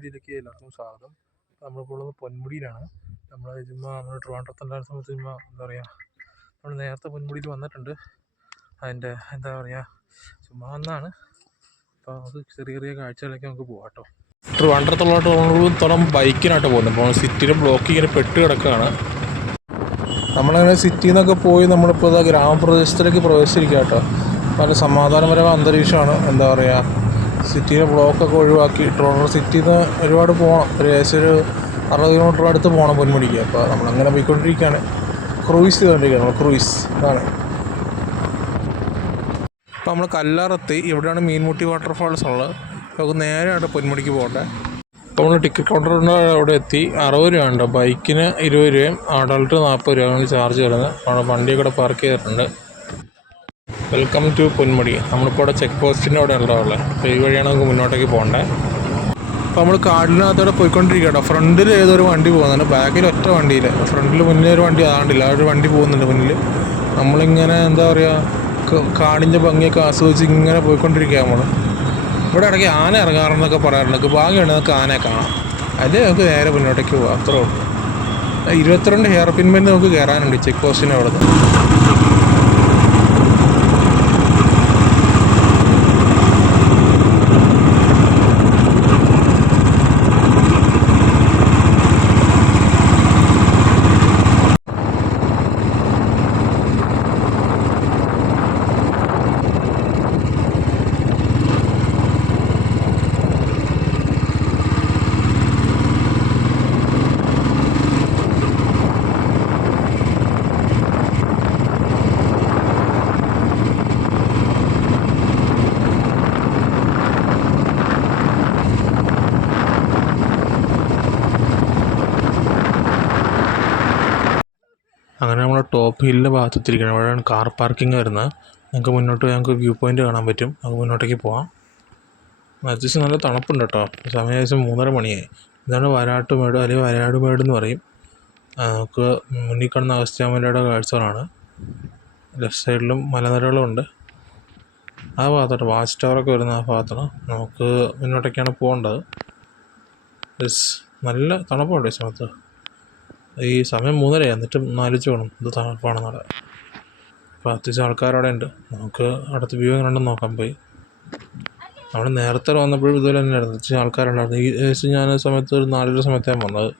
വീഡിയോയിലേക്ക് എല്ലാവർക്കും സ്വാഗതം. നമ്മളിപ്പോൾ ഉള്ളത് പൊന്മുടിയിലാണ്. നമ്മൾ ട്രിവാൻഡ്രത്തുണ്ടായിരുന്ന സമയത്ത് എന്താ പറയുക, നമ്മൾ നേരത്തെ പൊന്മുടിയിൽ വന്നിട്ടുണ്ട്. അതിൻ്റെ എന്താ പറയുക, ചുമ്മാ വന്നാണ്. അപ്പോൾ നമുക്ക് ചെറിയ ചെറിയ കാഴ്ചകളിലേക്ക് നമുക്ക് പോകാം കേട്ടോ. ട്രിവാൻഡ്രത്തുള്ളത്തോളം ബൈക്കിനായിട്ട് പോകുന്നത്. അപ്പോൾ സിറ്റിയിലെ ബ്ലോക്ക് ഇങ്ങനെ പെട്ട് കിടക്കുകയാണ്. നമ്മളങ്ങനെ സിറ്റിയിൽ നിന്നൊക്കെ പോയി നമ്മളിപ്പോൾ ഗ്രാമപ്രദേശത്തിലേക്ക് പ്രവേശിച്ചിരിക്കുക കേട്ടോ. നല്ല സമാധാനപരമായ അന്തരീക്ഷമാണ്. എന്താ പറയുക, സിറ്റിയിലെ ബ്ലോക്കൊക്കെ ഒഴിവാക്കി ട്രിവാൻഡ്രം സിറ്റിയിൽ നിന്ന് ഒരുപാട് പോകണം. ഏകദേശം ഒരു 60 കിലോമീറ്റർ അടുത്ത് പോകണം പൊന്മുടിക്ക്. അപ്പോൾ നമ്മളങ്ങനെ പോയിക്കൊണ്ടിരിക്കുകയാണ്. ക്രൂയിസ് ചെയ്തുകൊണ്ടിരിക്കുകയാണ്. ക്രൂയിസ് അതാണ്. അപ്പോൾ നമ്മൾ കല്ലാറെത്തി. ഇവിടെയാണ് മീൻമുട്ടി വാട്ടർഫാൾസ് ഉള്ളത്. നമുക്ക് നേരെയാണ് പൊന്മുടിക്ക് പോകേണ്ടത്. അപ്പോൾ നമ്മൾ ടിക്കറ്റ് കൗണ്ടറിൻ്റെ അവിടെ എത്തി. 60 രൂപ ഉണ്ടോ, ബൈക്കിന് 20 രൂപയും അഡൾട്ട് 40 രൂപയാണ് ചാർജ് വരുന്നത്. അവിടെ വണ്ടിയൊക്കെ ഇവിടെ പാർക്ക് ചെയ്തിട്ടുണ്ട്. Welcome to Ponmudi. നമ്മളിപ്പോൾ ഇവിടെ ചെക്ക് പോസ്റ്റിൻ്റെ അവിടെ ഉള്ളത്. അപ്പോൾ ഈ വഴിയാണ് നമുക്ക് മുന്നോട്ടേക്ക് പോകേണ്ടത്. അപ്പോൾ നമ്മൾ കാടിനകത്തോടെ പോയിക്കൊണ്ടിരിക്കുകയാണ്. ഫ്രണ്ടിൽ ഏതൊരു വണ്ടി പോകുന്നുണ്ട്, ബാക്കിൽ ഒറ്റ വണ്ടിയിൽ. ഫ്രണ്ടിൽ മുന്നേ ഒരു വണ്ടി അതാണ്ടില്ല, ആ ഒരു വണ്ടി പോകുന്നുണ്ട് മുന്നിൽ. നമ്മളിങ്ങനെ എന്താ പറയുക, കാടിൻ്റെ ഭംഗിയൊക്കെ ആസ്വദിച്ച് ഇങ്ങനെ പോയിക്കൊണ്ടിരിക്കുക. നമ്മൾ ഇവിടെ ഇടയ്ക്ക് ആന ഇറങ്ങാറെന്നൊക്കെ പറയാറുണ്ട്. ഭാഗ്യമുണ്ട്, നമുക്ക് ആനയെ കാണാം. അത് നമുക്ക് നേരെ മുന്നോട്ടേക്ക് പോകാം, അത്രേ ഉള്ളൂ. 22 ഹെയർ പിൻ ബെൻഡ് നമുക്ക് കയറാനുണ്ട് ചെക്ക് പോസ്റ്റിൻ്റെ അവിടെ നിന്ന്. അങ്ങനെ നമ്മൾ ടോപ്പ് ഹില്ലിൻ്റെ ഭാഗത്തെത്തിയിരിക്കണം. അവിടെയാണ് കാർ പാർക്കിംഗ് വരുന്നത്. ഞങ്ങൾക്ക് മുന്നോട്ട് ഞങ്ങൾക്ക് വ്യൂ പോയിൻ്റ് കാണാൻ പറ്റും. നമുക്ക് മുന്നോട്ടേക്ക് പോകാം. അത്യാവശ്യം നല്ല തണുപ്പുണ്ട് കേട്ടോ. സമയം ഏകദേശം 3:30 മണിയായി. ഇതാണ് വരാട്ടുമേട് അല്ലെങ്കിൽ വരാടുമേട് എന്ന് പറയും. നമുക്ക് മുന്നിൽ കാണുന്ന അഗസ്ത്യാമലയുടെ കാഴ്ചകളാണ്. ലെഫ്റ്റ് സൈഡിലും മലനിരകളും ഉണ്ട്. ആ ഭാഗത്തോട്ട് വാച്ച് ടവറൊക്കെ വരുന്ന ആ ഭാഗത്താണ്. നമുക്ക് മുന്നോട്ടേക്കാണ് പോകേണ്ടത്. നല്ല തണുപ്പുണ്ട് ഈ സമയത്ത്. ഈ സമയം 3:30 എന്നിട്ടും ആലോചിച്ച് വേണം ഇത് തണുപ്പാണെന്നാണ്. അപ്പോൾ അത്യാവശ്യം ആൾക്കാരവിടെ ഉണ്ട്. നമുക്ക് അടുത്ത വ്യൂ എങ്ങനെയുണ്ടെന്ന് നോക്കാൻ പോയി. നമ്മൾ നേരത്തെ വന്നപ്പോഴും ഇതുപോലെ തന്നെയായിരുന്നു. അത്യാവശ്യം ആൾക്കാരുണ്ടായിരുന്നു. ഈ ഏകദേശം ഞാൻ സമയത്ത് ഒരു 4:30 സമയത്താണ് വന്നത്.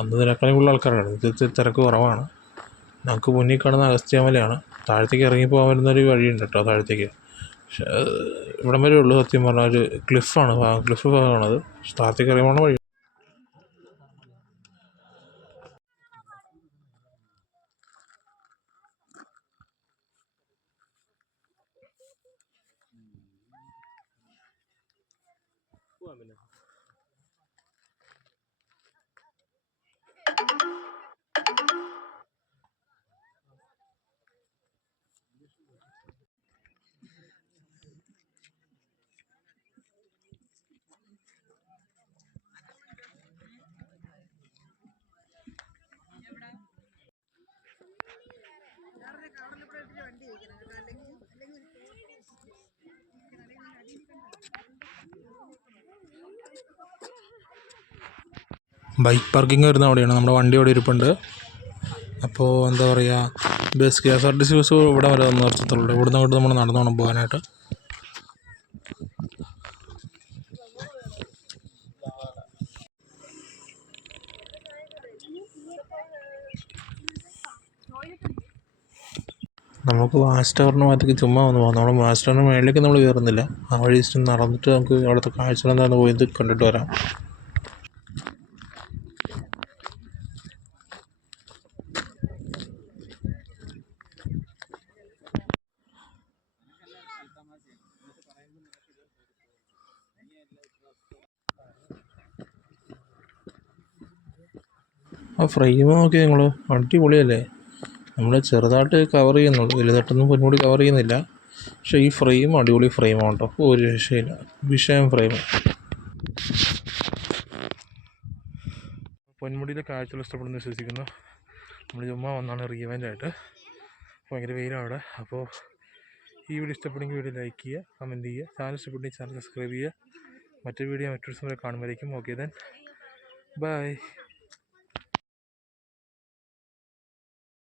അന്ന് ഇതിനേക്കാളും കൂടുതൽ ആൾക്കാരുണ്ടായിരുന്നു. ഇത് തിരക്ക് കുറവാണ്. നമുക്ക് മുന്നിൽ കാണുന്ന അഗസ്ത്യാമലയാണ്. താഴത്തേക്ക് ഇറങ്ങിപ്പോകാൻ വരുന്നൊരു വഴിയുണ്ട് കേട്ടോ താഴത്തേക്ക്. പക്ഷേ ഇവിടം വരെ ഉള്ളൂ സത്യം പറഞ്ഞാൽ. ഒരു ക്ലിഫാണ്, ക്ലിഫ് ഭാഗമാണത്. പക്ഷെ താഴത്തേക്ക് ഇറങ്ങി വഴി. ബൈക്ക് പാർക്കിംഗ് വരുന്ന അവിടെയാണ്. നമ്മുടെ വണ്ടി അവിടെ ഇരിപ്പുണ്ട്. അപ്പോൾ എന്താ പറയുക, ബസ് KSRTC ബസ് ഇവിടെ വരെ വന്ന് നിർത്തത്തുള്ളൂ. ഇവിടുന്ന് അങ്ങോട്ട് നമ്മൾ നടന്നു വേണം പോകാനായിട്ട്. നമുക്ക് വാച്ച് ടവറിന് ഭാഗത്തേക്ക് ചുമ്മാ വന്ന് പോകാം. നമ്മൾ വാച്ച് ടവറിന് മേളിലേക്ക് നമ്മൾ കയറുന്നില്ല. ആ വഴി ജസ്റ്റ് നടന്നിട്ട് നമുക്ക് അവിടുത്തെ കാഴ്ചകൾ എന്താണെന്ന് പോയി കണ്ടിട്ട് വരാം. ആ ഫ്രെയിം നോക്കി നിങ്ങൾ, അടിപൊളിയല്ലേ. നമ്മൾ ചെറുതായിട്ട് കവർ ചെയ്യുന്നുള്ളൂ, വലുതായിട്ടൊന്നും പൊന്മുടി കവർ ചെയ്യുന്നില്ല. പക്ഷേ ഈ ഫ്രെയിം അടിപൊളി ഫ്രെയിമാണ് കേട്ടോ. ഒരു രക്ഷയില്ല, വിഷയം ഫ്രെയിം. പൊന്മുടിയിലെ കാഴ്ചകൾ ഇഷ്ടപ്പെടുന്ന വിശ്വസിക്കുന്നു. നമ്മൾ ചുമ്മാ വന്നാണ് റീവെൻ്റായിട്ട്. ഭയങ്കര വെയിലാണ് അവിടെ. അപ്പോൾ ഈ വീഡിയോ ഇഷ്ടപ്പെടുമെങ്കിൽ വീഡിയോ ലൈക്ക് ചെയ്യുക, കമൻറ്റ് ചെയ്യുക. ചാനൽ ഇഷ്ടപ്പെടുമെങ്കിൽ ചാനൽ സബ്സ്ക്രൈബ് ചെയ്യുക. മറ്റൊരു വീഡിയോ മറ്റൊരു സമയം കാണുമ്പോഴേക്കും ഓക്കെ ദെൻ ബൈ.